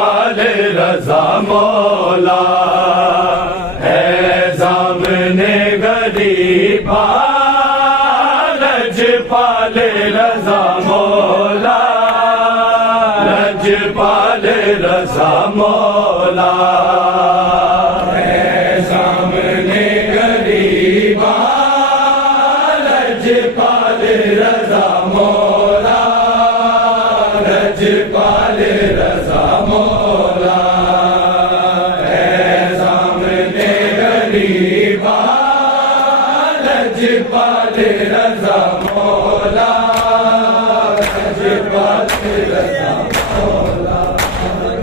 पाले रजा मौला है सामने गरीबा लज पाले रजा मौला लज पाले रजा मौला है सामने गरीबा लज पाले रजा मौला लज पाले रजा मौला है सामने गरीबा लज पाले रजा मौला लज पाले रजा मौला है सामने गरीबा लज पाले रजा मौला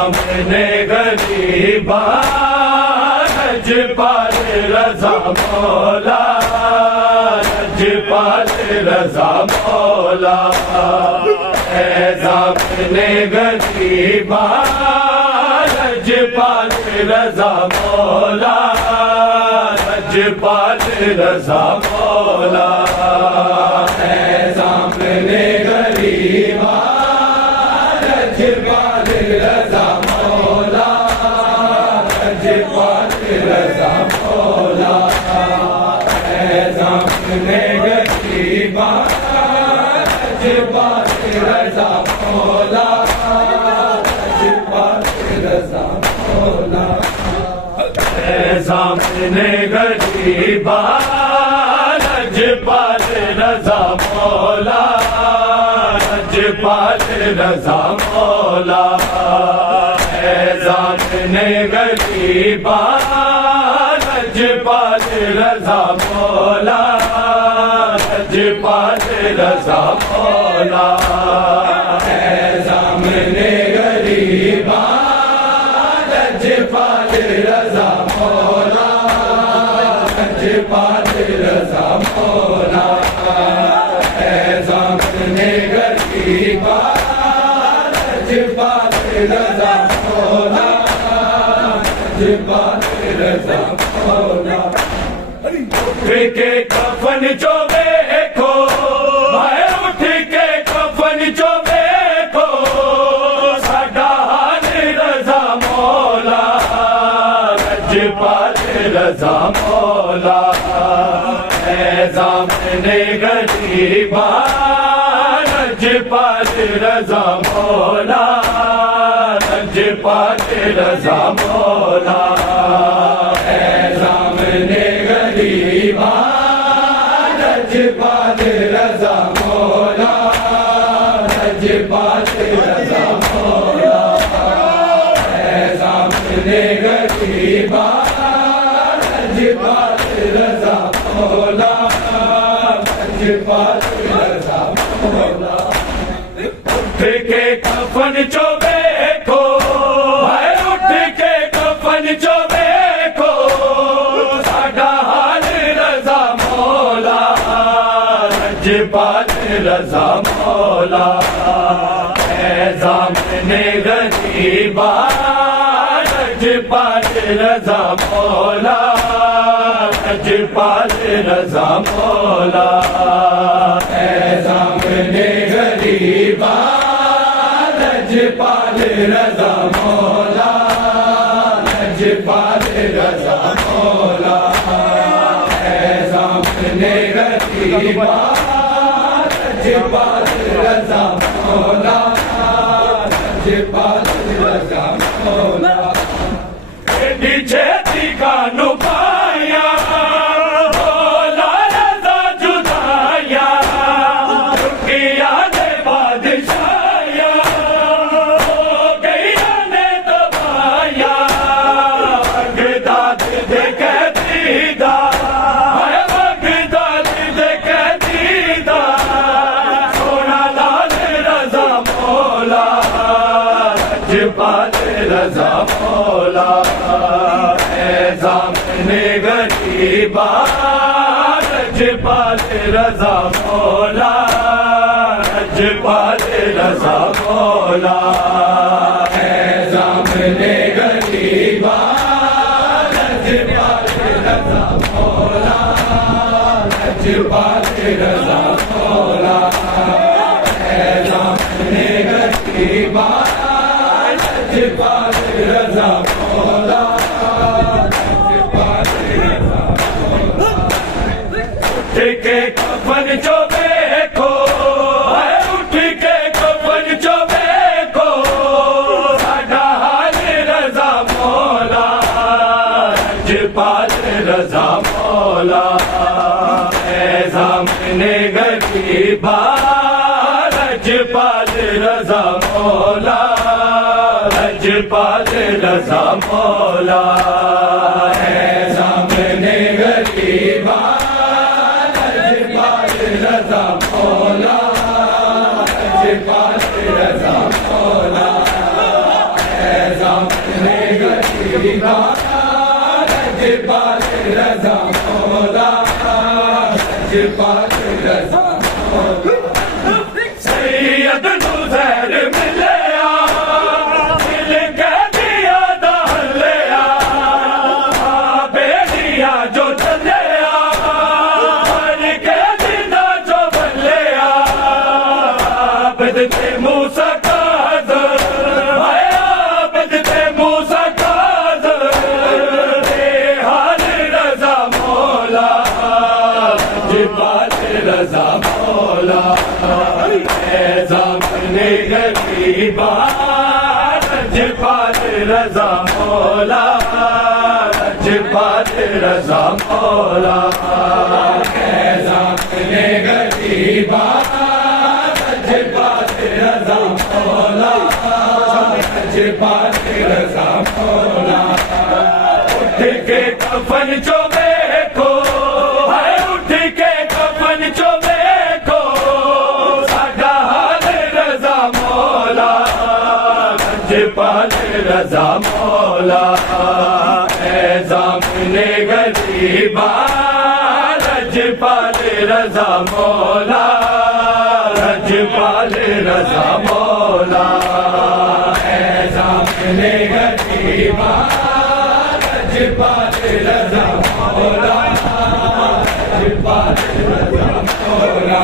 लज पाले रजा मौला है सामने गरीबा लज पाले रजा मौला लज पाले रजा मौला है सामने गरीबा लज पाले रजा मौला लज पाले रजा मौला है सामने गरीबा लज पाले रजा मौला लज पाले रजा मौला है सामने गरीबा लज पाले रजा मौला लज पाले रजा मौला है सामने गरीबा लज पाले रजा मौला लज पाले रजा मौला है सामने गरीबा लज पाले रजा मौला लज पाले रजा मौला है सामने गरीबा लज पाले रजा मौला लज पाले रजा मौला के कफन जो देखो भाई उठ के कफन जो देखो साडा हाल रजा मौला लज पाले रजा मौला है सामने गरीबा लज पाले रजा मौला लज पाले रजा मौला है सामने गरीबा लज पाले रजा मौला लज पाले रजा मौला है सामने गरीबा लज पाले रजा मौला लज पाले रजा मौला उठ के कफन जो देखो भाई उठ के कफन जो देखो साडा हाल रजा मौला लजपाल रज़ा मौला है ज़ामिने गरीबा लजपाल रज़ा मौला लजपाल रज़ा मौला है ज़ामिने गरीबा लजपाल रज़ा मौला लजपाल रज़ा मौला है ज़ामिने गरीबा लजपाल रज़ा मौला लजपाल रज़ा मौला छेती कानू पाया मौला रज़ा जुदाया रुकिया दे बादशाया हो गईया ने दबाया बगदाद दे कैदीदा है बगदाद दे कैदीदा सोना लाल रज़ा मौला लजपाल रज़ा मौला ज़ामिने गरीबा लजपाल रज़ा मौला लजपाल रज़ा मौला है ज़ामिने गरीबा लजपाल रज़ा मौला लजपाल रज़ा मौला है ज़ामिने गरीबा लजपाल रज़ा मौला के कफन जो देखो उठ के कफन जो देखो साडा हाल रज़ा मौला लजपाल रज़ा मौला है ज़ामिने गरीबा लजपाल रज़ा मौला लजपाल रज़ा मौला है ज़ामिने गरीबा रज़ा मौला लजपाल रज़ा मौला है ज़ामिने गरीबा लजपाल रज़ा मौला लजपाल रज़ा मौला सैयद नुज़ैर मिलया मिल के दिया दहलिया बेलिया जो चलिया बदते मूसा काज़र आया बदते मूसा काज़र हाल रज़ा मौला लजपाल रज़ा मौला है ज़ामिने गरीबा लजपाल रज़ा मौला लजपाल रज़ा मौला है ज़ामिने गरीबा लजपाल रज़ा मौला लजपाल रज़ा मौला उठ के कफन जो देखो उठ के कफन जो देखो साडा हाल रज़ा मौला लजपाल रज़ा मौला है ज़ामिने गरीबा लजपाल रज़ा मौला लजपाल रज़ा मौला है ज़ामिने गरीबा लजपाल रज़ा मौला लजपाल रज़ा मौला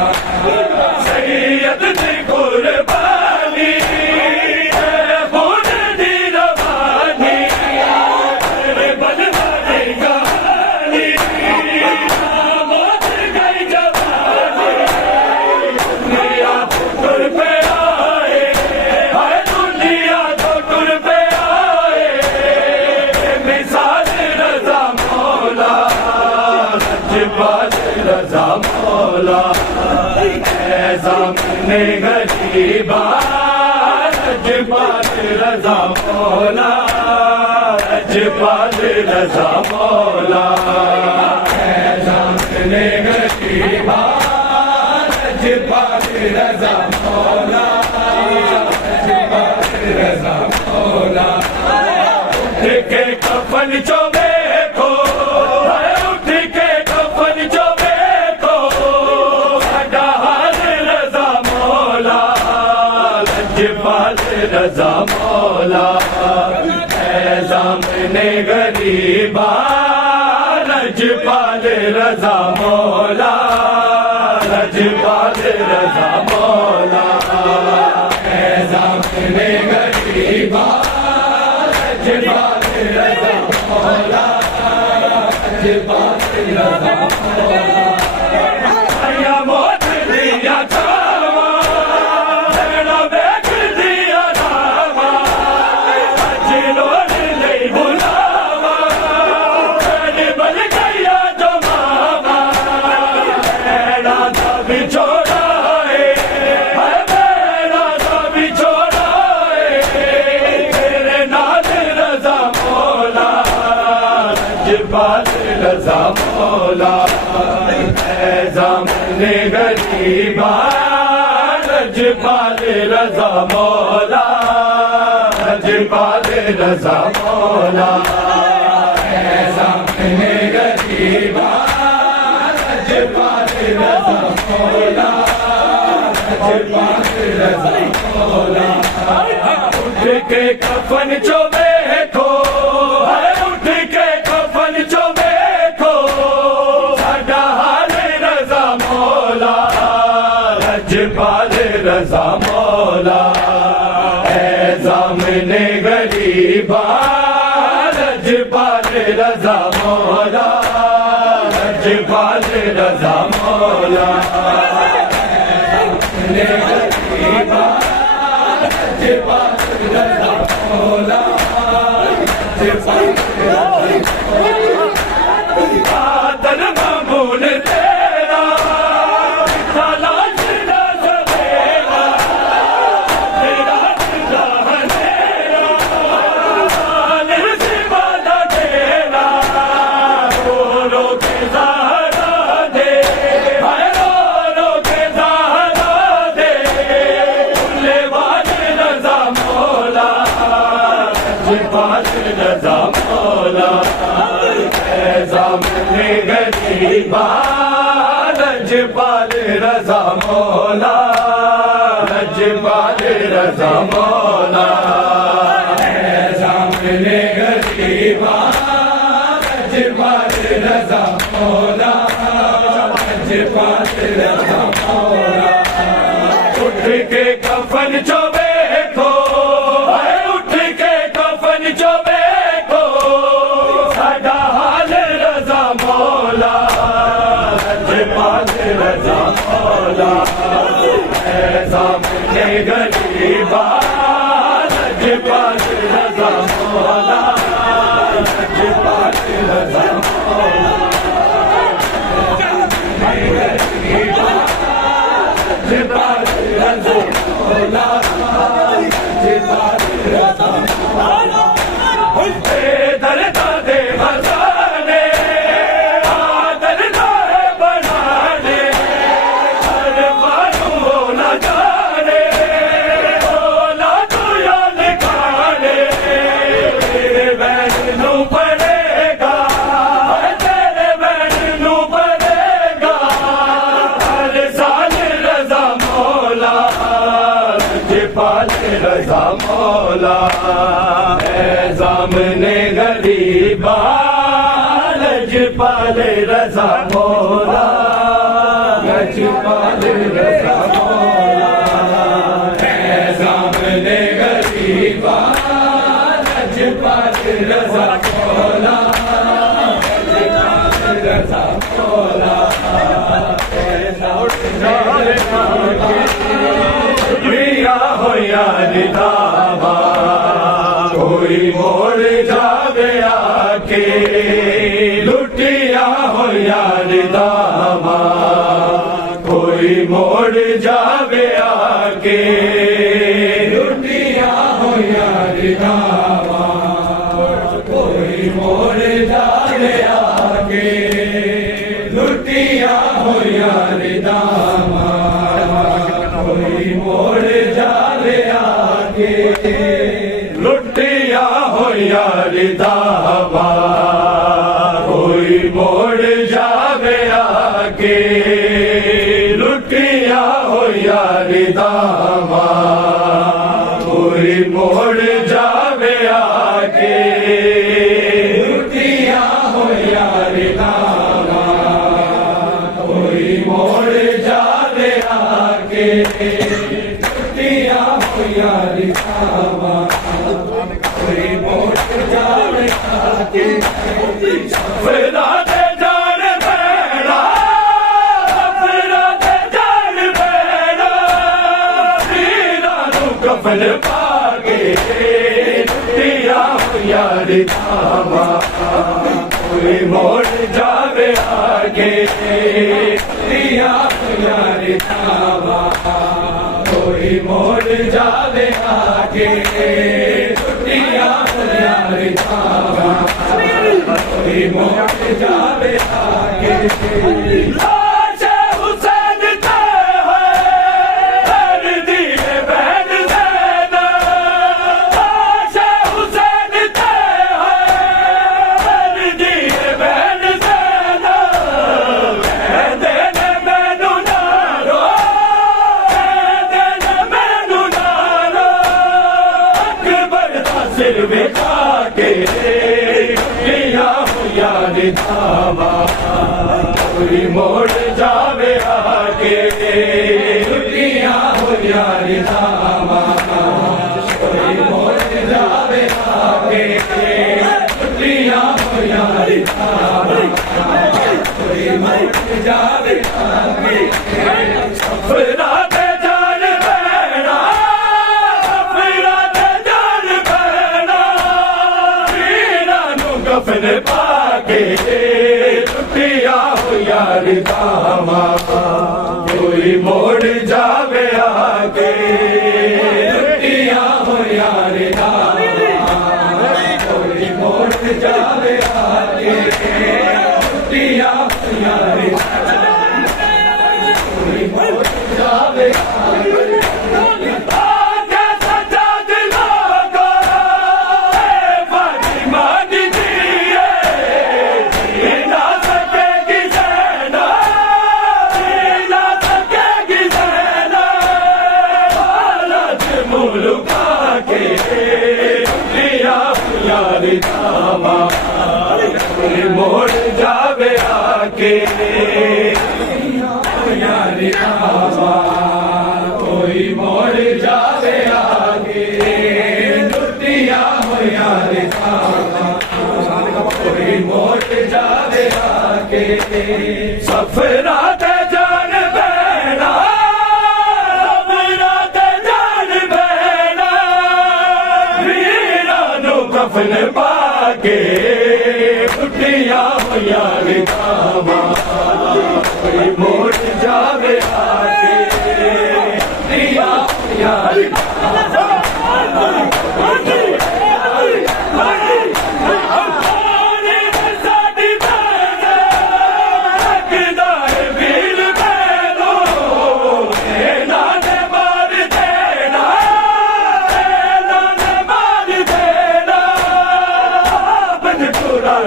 सैयद दी कुर्बानी रज़ा मौला है ज़ामिने गरीबा लजपाल रज़ा मौला लजपाल रज़ा मौला है ज़ामिने गरीबा लजपाल रज़ा मौला लजपाल रज़ा मौला उठ के कफन जो देखो उठ के कफन जो देखो साडा रजा मौला है सामने गरीबा लजपाल रजा मौला लजपाल रजा मौला है सामने गरीबा लजपाल रजा मौला लजपाल रजा मौला या मोट दिया छावा तेरा बेच दिया नावा जिलोड़ नहीं बुलावा तेरी बल गया जो मामा मेरा सब छोड़ा है मेरा सब छोड़ा है तेरे नाल रजा मौला लजपाल रजा मौला सामने गरीबा लजपाल रजा मौला लजपाल रजा मौला सामने गरीबा लजपाल रजा मौला लजपाल रजा मौला उठ के कफन चो देखो उठ के कफन चो देखो साडा लजपाल रजा मौला है सामने गरीबा लजपाल रजा मौला लजपाल रजा मौला सामने गरीबा लजपाल रजा मौला लजपाल आदर मामूल तेरा रजा मौला सामने गरीबा लजपाल रजा मौला लजपाल रजा मौला सामने गरीबा लजपाल रजा मौला लजपाल रजा मौला उठ के कफन चो देखो उठ के कफन चो देखो साडा हाल रजा मौला लजपाल रजा मौला सामने गरीबा लजपाल रजा मौला लजपाल रजा मौला गरीबा लजपाल रजा मौला लजपाल रजा मौला दरदा दे बजाने दरदा बनाने हर बारू न जाने बोला तू याद खाने तेरे बैठ नू पड़ेगा तेरे बैठ नू पड़ेगा हर साल रजा मौला लजपाल रजा मौला सामने गरीबा लजपाल रजा मौला लजपाल रजा मौला सामने गरीबा लजपाल रजा मौला लजपाल रजा मौला प्रिया हो यार दावा कोई मोड़ जावे आके लुटिया हो यार दावा कोई मोड़ जावे आके लुटिया हो यार दावा कोई मोड़ जावे आके लुटिया हो यार दावा कोई मोड़ जावे आके लुटिया हो यार दावा कोई मोड़ जावे आके लुटिया हो यार दावा कोई मोड़ जावे आके टुटिया होया रिखावा कोई मोड़ जावे आके सफरा दे जान बैठा सफरा दे जान बैठा वीरा नू कफन पाके टुटिया होया रिखावा कोई मोड़ जावे आगे दिया यार खावा कोई मोड़ जावे आगे दिया यार खावा कोई मोड़ जावे आगे लाश हुसैन ते है हर दिए बहन देना लाश हुसैन ते है हर दिए बहन देना कहते ने मैनू ना रो कहते ने मैनू ना रो अकबर दा सिर विखा के लिया होया निधावा कोई मोड़ जावे आगे लिया होया निधावा कोई मोड़ जावे आगे लिया होया निधावा कोई मोड़ जावे आगे सफरा दे जान बैठा सफरा दे जान बैठा वीरा नू कफन पाके टुटिया होया रिखावा कोई मोड़ जावे आगे टुटिया होया रिखावा कोई मोड़ जावे आगे टुटिया होया रिखावा कोई मोड़ जावे आगे आगे सजा दिला को फातिमा दी दिए ना सकेगी सेना ना सकेगी सेना हालत मुल्का के लिया यार धामा कोई मोड़ जावे आके यार धामा कोई मोड़ जावे आगे टुटिया हो यार धामा कोई मोड़ जावे आगे सफरा दे जान बैठा सफरा दे जान बैठा वीरा नू कफन पाके टुटिया हो यार धामा कोई मोड़ जावे आगे दिया यार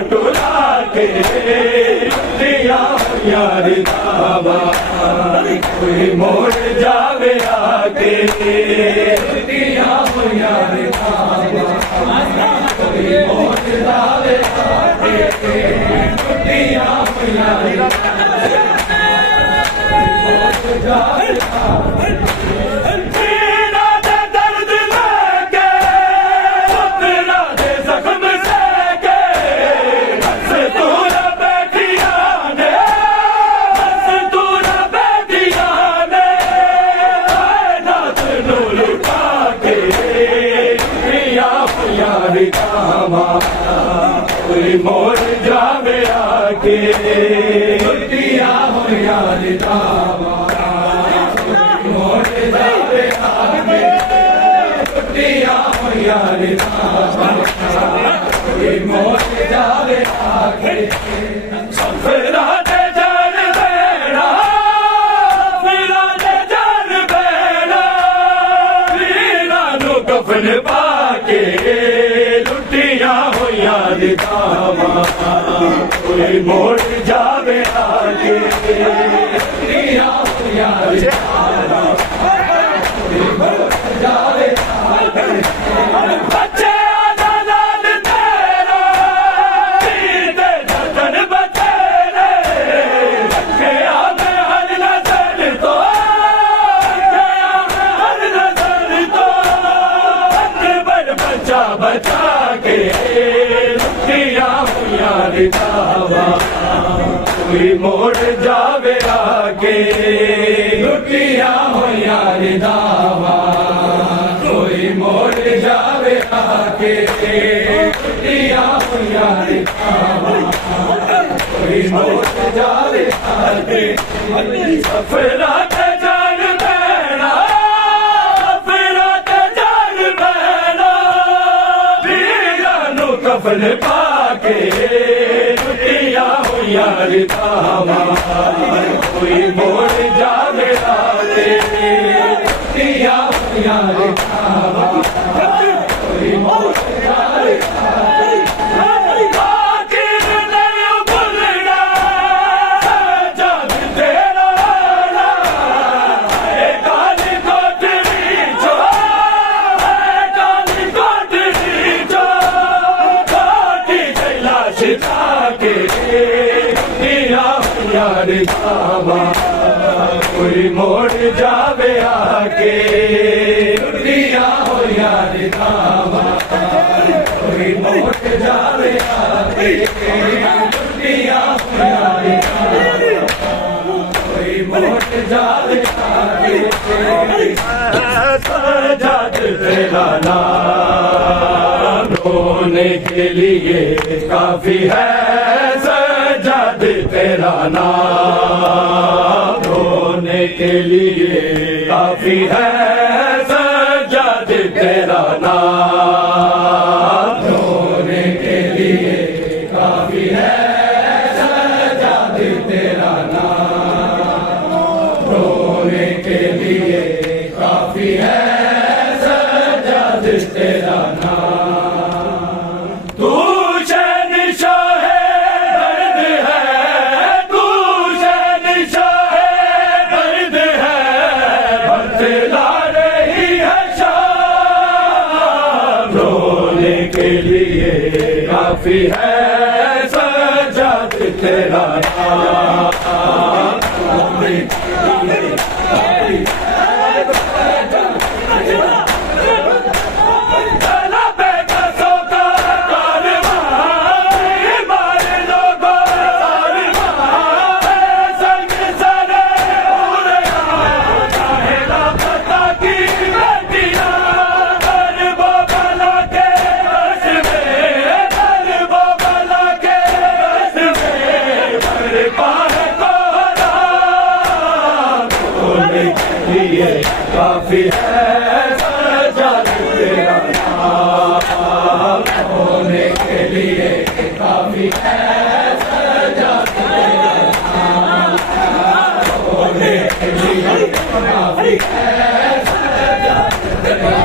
टुला के दिया यार धावा कोई मोड़ जावे आगे दिया यार धावा कोई मोड़ जावे आगे दिया यार मोड़ जावे आगे पीड़ा दे दर्द लेके उतरा दे जख्म सेके बस तू न बैठिया ने बस तू न बैठिया ने नाथ नू लुटा के पिया यार धामा कोई मोड़ जावे आगे पिया यार धामा मोड़ जावे आगे पिया यार धामा कोई मोड़ जावे आगे सफरा दे जान बैठा सफरा दे जान बैठा वीरा नू कफन पाके लुटिया हो यार धामा कोई मोड़ जावे आगे लुटिया हो यार धामा कोई मोड़ जावे आगे बच्चे आजाद तेरा पीते जतन बतेरे रखे आगे हल के लुटिया होया रिदावा कोई मोड़ जावे आके लुटिया होया रिदावा कोई मोड़ जावे आके सफरा ते जान बैना सफरा ते जान बैना वीरा नु कफन पाके लुटिया होया रिदावा कोई मोड़ जावे आके लुटिया होया रिदावा कोई मोड़ जावे आके कोई मोड़ जावे आके लुटिया हो यार दावा कोई मोड़ जावे आके लुटिया हो यार कोई मोड़ जावे आके सजाद तेरा नाम रोने के लिए काफी है सजाद तेरा नाम रोने के लिए काफी है सजाद तेरा नाम रोने के लिए काफी है सजाद तेरा नाम रोने के लिए काफी है सजाद तेरा नाम तू शहंशाह दर्द है तू शहंशाह दर्द है बतला रही है शाम रोने के लिए काफी है सजाद तेरा नाम काफी है सजाद तेरा नाम होने के लिए काफी है सजाद तेरा नाम होने के लिए काफी है सजाद तेरा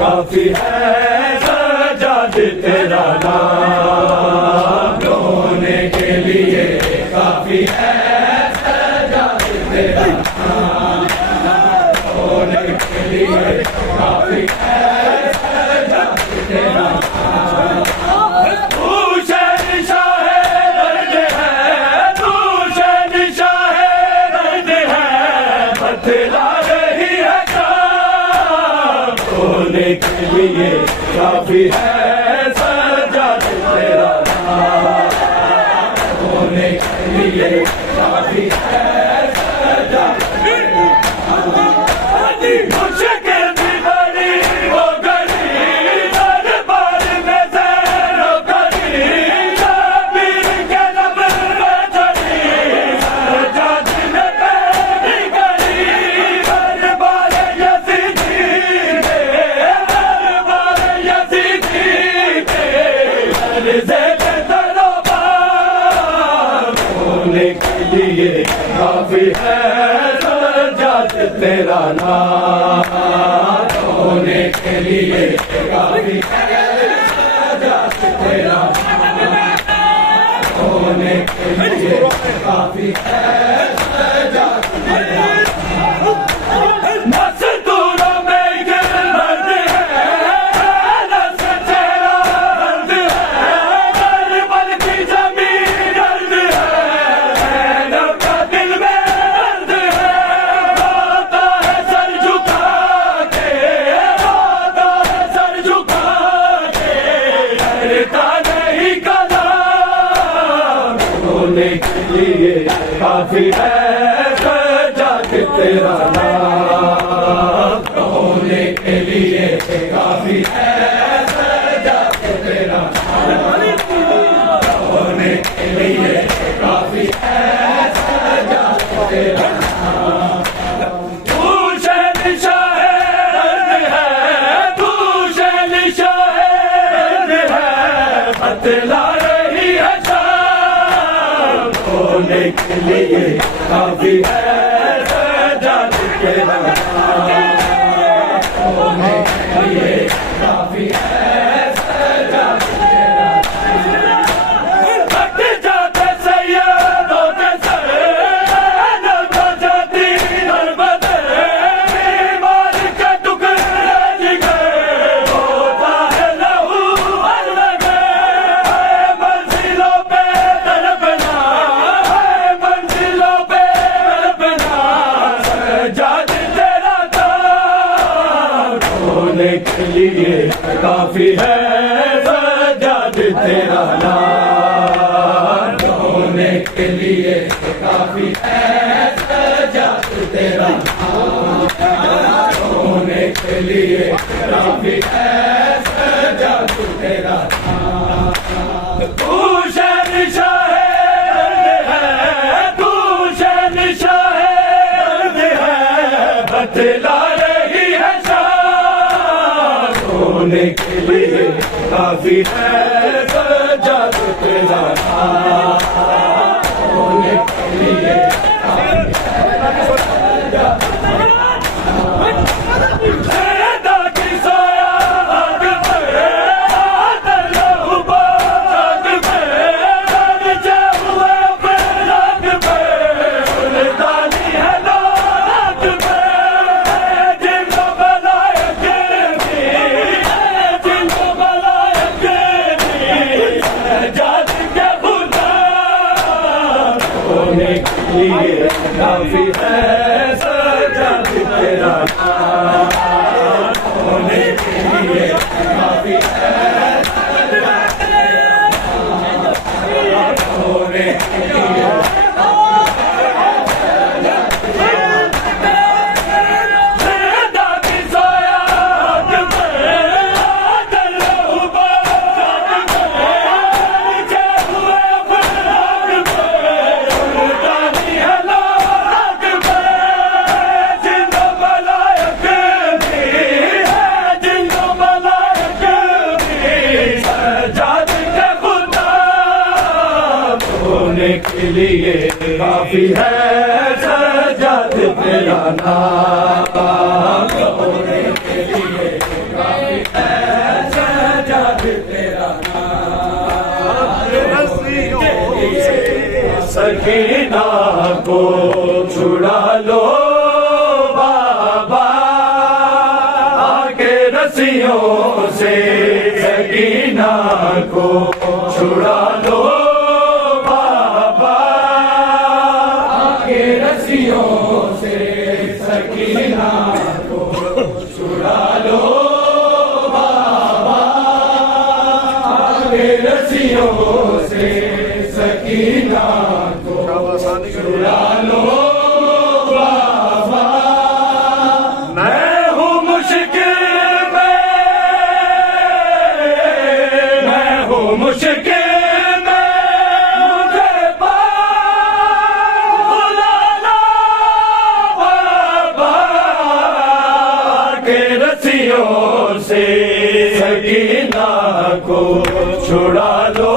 काफी है सजाद तेरा नाम रोने के लिए काफी है सजाद तेरा नाम रोने के लिए काफी है सजाद तेरा नाम तू शहंशाह दर्द है तू शहंशाह दर्द है बतला रही है होने के लिए काफी है सजाद तेरा नाम होने के लिए काफी है सजाद तेरा नाम मुश्किल भी बड़ी वो गली दरबार में ज़रो करी शबीर के लब पे चढ़ी सजाद ने पैरी करी दरबार यज़ीदी होने के लिए काफी है सजाद तेरा नाम होने के लिए काफी है सजाद तेरा नाम होने के लिए काफी है सजाद तेरा नाम काफी है सजाद तेरा होने के लिए काफी है सजाद तेरा हट जाते सैयदों के सर न जाती नर्मदे बीमार के टुकड़े जिगर होता है लहू अलगे मंजिलों पे तड़पना मंजिलों पे तड़पना सजाद तेरा काम होने के लिए काफी है सजाद तेरा नाम होने के लिए काफी है सजाद तेरा नाम होने के लिए काफी है सजाद तेरा नाम तू शहंशाह है तू शहंशाह है बतला रही है शान होने के लिए काफी है सजाद तेरा नाम होने के लिए ज़िंदा की सोया आग पे आदर लहू बाग पे नीचे हुए पे राग पे उल्टानी है लाग पे जिनको बनाए गिरनी जिनको बनाए गिरनी सजाद के गुलाम होने के लिए काफी है सजाद तेरा नाम होने के लिए काफी है होने के लिए ज़िंदा की सोया आग पे आदर लहू बाग पे नीचे हुए पे राग पे उल्टानी है लाग पे जिनको मलाइक भी है जिनको मलाइक भी सजाद के गुलाम होने के लिए काफी है सजाद तेरा नाम होने के लिए काफी है सजाद तेरा नाम सकीना को छुड़ा लो बाबा आके रस्सियों से सकीना को छुड़ा लो बाबा आके रस्सियों से सकीना को छुड़ा लो बाबा आके रस्सियों से सकीना को छुड़ा लो बाबा मैं हूँ मुश्किल में मैं हूँ मुश्किल में मुझे बुलाना बाबा के रस्सियों से सकीना को छुड़ा लो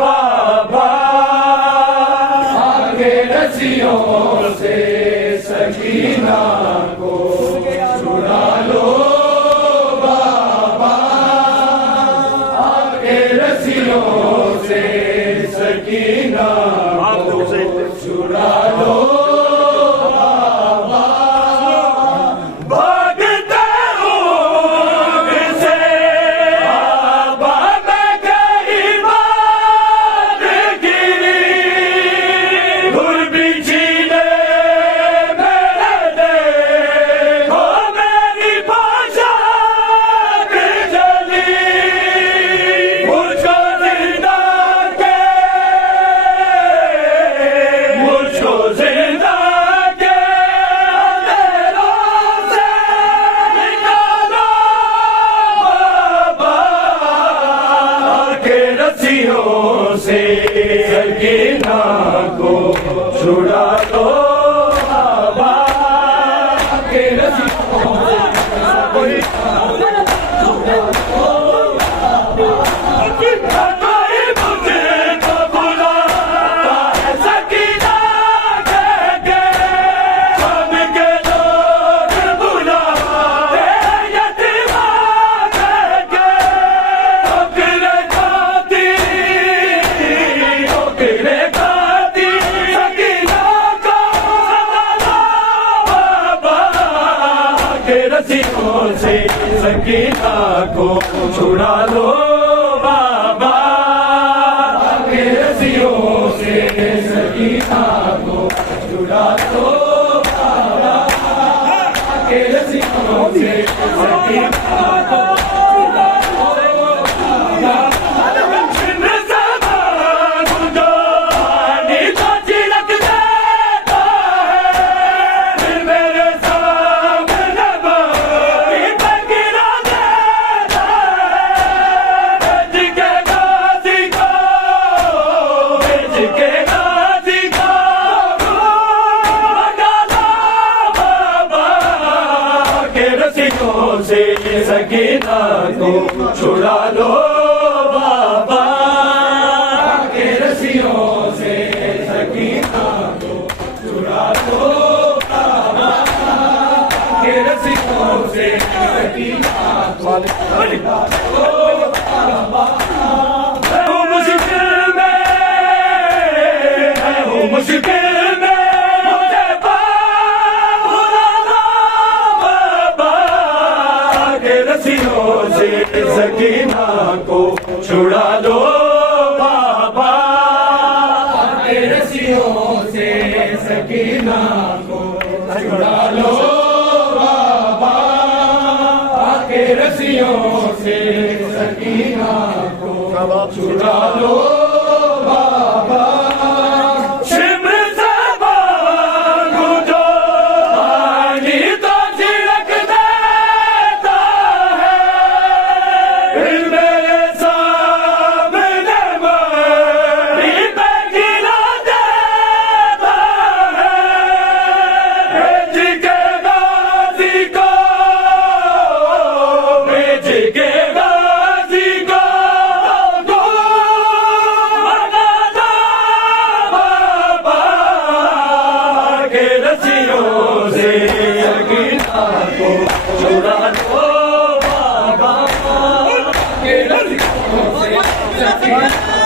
बाबा आगे रस्सियों से सकीना को छुड़ा लो बाबा आगे रस्सियों से सकीना को छुड़ा लो बाबा भागते ऊँट से बाबा मैं गई बात गिरी गुरबिची ने मेरे देखो मेरी पोशाक जली मुझको जिंदा के मुझको जिंदा के अंधेरों से निकालो बाबा के रस्सियों से सकीना को छुड़ा लो बाबा के रस्सियों से कोई मुझे तो बुलाता है सकीना के के रस्सियों से सकीना को छुड़ा लो बाबा के रस्सियों से सकीना को छुड़ा लो बाबा के रस्सियों से सकीना को से सकीना को छुड़ा लो बाबा के रस्सियों से सकीना को छुड़ा लो बाबा के रस्सियों से सकीना को छुड़ा लो बाबा। मैं हूँ मुश्किल में, मैं हूँ मुश्किल में, मुझे बुला लो बाबा के रस्सियों से सकीना को छुड़ा लो बाबा के रस्सियों से सकीना को छुड़ा लो बाबा के रस्सियों से सकीना को छुड़ा लो बाबा। शिमर से मांगू जो पानी तो छिड़क देता है, फिर मेरे सामने मरी पे गिरा देता है। भेज के गाजी को, भेज के गाजी को बना दो बाबा के रस्सियों से सकीना को छुड़ा लो बाबा के रस्सियों से सकीना